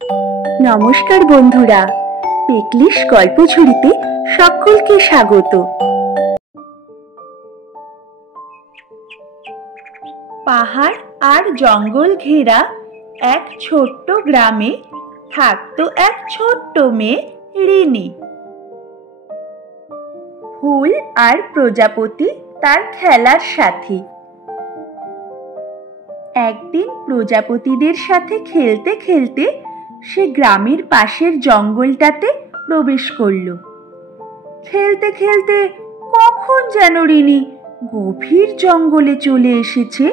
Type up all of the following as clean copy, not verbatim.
নমস্কার বন্ধুরা, পেকলিশ গল্পঝুড়িতে সকলকে স্বাগত। পাহাড় আর জঙ্গল ঘেরা এক ছোট্ট গ্রামে থাকতো এক ছোট্ট মেয়ে রিনি। ফুল আর প্রজাপতি তার খেলার সাথী। একদিন প্রজাপতিদের সাথে খেলতে খেলতে সে গ্রামের পাশের জঙ্গলটাতে প্রবেশ করল। খেলতে খেলতে কখন যেন রিনি গভীর জঙ্গলে চলে এসেছে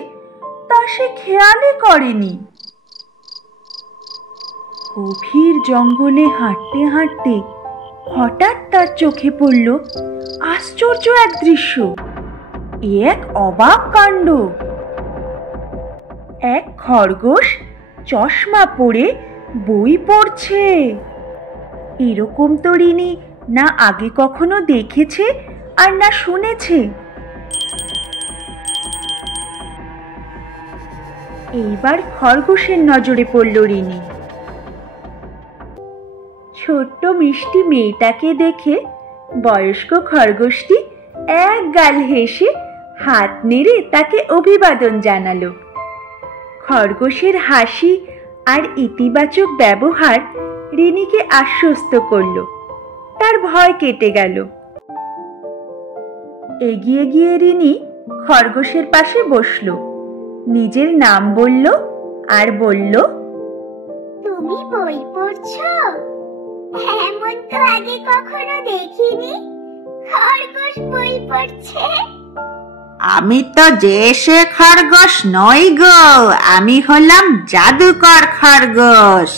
তা সে খেয়ালই করেনি। গভীর জঙ্গলে হাঁটতে হাঁটতে হঠাৎ তার চোখে পড়ল আশ্চর্য এক দৃশ্য। এক অবাক কাণ্ড। এক খরগোশ চশমা পরে বই পড়ছে। এরকম তো রিনি না আগে কখনো দেখেছে আর না শুনেছে। এইবার খরগোশের নজরে পড়ল রিনি। ছোট্ট মিষ্টি মেয়েটাকে দেখে বয়স্ক খরগোশটি এক গাল হেসে হাত নেড়ে তাকে অভিবাদন জানালো। খরগোশের হাসি আর ইতিবাচক ব্যবহার রিনিকে আশ্বস্ত করল। তার ভয় কেটে গেল। এগিয়ে গিয়ে রিনি খরগোশের পাশে বসল, নিজের নাম বলল আর বলল, তুমি বই পড়ছো? এমন তো আগে কখনো দেখিনি। খরগোশ বই পড়ছে। আমি তো যে সে খরগোশ নই গো, আমি হলাম জাদুকর খরগোশ।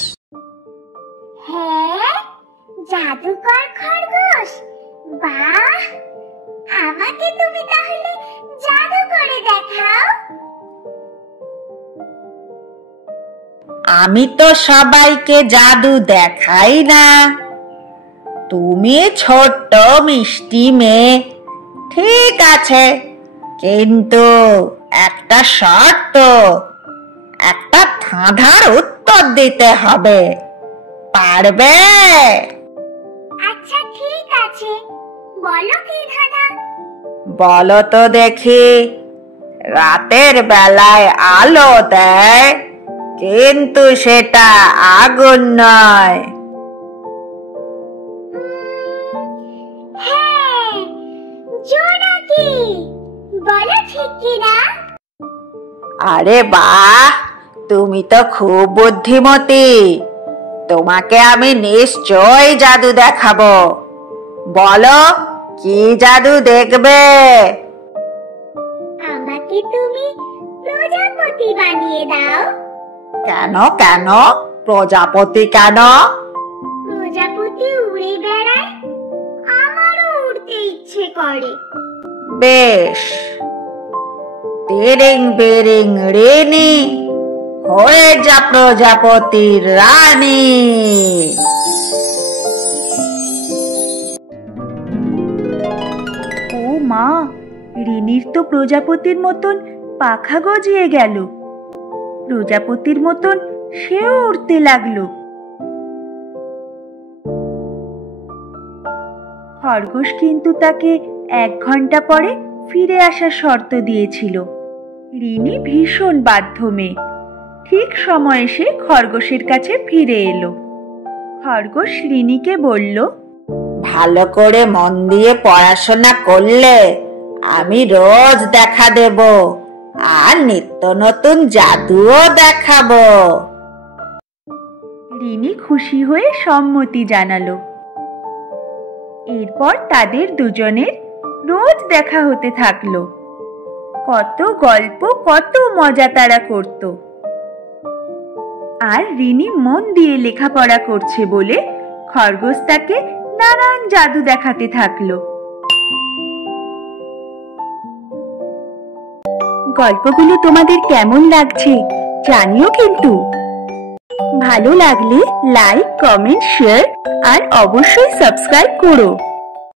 হ্যাঁ, জাদুকর খরগোশ? বাহ! আমাকে তুমি তাহলে জাদু করে দেখাও। আমি তো সবাইকে জাদু দেখাই না। তুমি ছোট্ট মিষ্টি মেয়ে, ঠিক আছে, কিন্তু একটা শর্ত, একটা ধাঁধার উত্তর দিতে হবে। পারবে? আচ্ছা ঠিক আছে, বলো কি ধাঁধা। বলো তো দেখি। রাতের বেলায় আলো দেয় কিন্তু সেটা আগুন নয়। হ্যাঁ, জোনাকি। বলো ঠিক কিনা? আরে বাহ, তুমি তো খুব বুদ্ধিমতী। তোমাকে আমি নিশ্চয়ই জাদু দেখাবো। বলো, কি জাদু দেখবে? আমাকে তুমি প্রজাপতি বানিয়ে দাও। কেন কেন? প্রজাপতি কেন? প্রজাপতি উড়ে বেড়ায়, আমারও উড়তে ইচ্ছে করে। বেশ, তেরিং বেরিং রিনি, হয়ে যা প্রজাপতির রানী। ও মা, রিনির তো প্রজাপতির মতন পাখা গজিয়ে গেল। প্রজাপতির মতন সেও উড়তে লাগলো। খরগোশ কিন্তু তাকে 1 ঘন্টা পরে ফিরে আসার শর্ত দিয়েছিল। রিনি ভীষণ বাধ্য মেয়ে। ঠিক সময়ে সে খরগোশের কাছে ফিরে এলো। খরগোশ রিনিকে বলল, ভালো করে মন দিয়ে পড়াশোনা করলে আমি রোজ দেখা দেব আর নিত্য নতুন জাদুও দেখাবো। রিনি খুশি হয়ে সম্মতি জানালো। এরপর তাদের দুজনের রোজ দেখা হতে থাকলো। কত গল্প, কত মজা তারা করত। আর রিনি মন দিয়ে লেখাপড়া করছে বলে খরগোশ তাকে নানান জাদু দেখাতে থাকলো। গল্পগুলো তোমাদের কেমন লাগছে জানিও কিন্তু। ভালো লাগলে লাইক, কমেন্ট, শেয়ার আর অবশ্যই সাবস্ক্রাইব করো।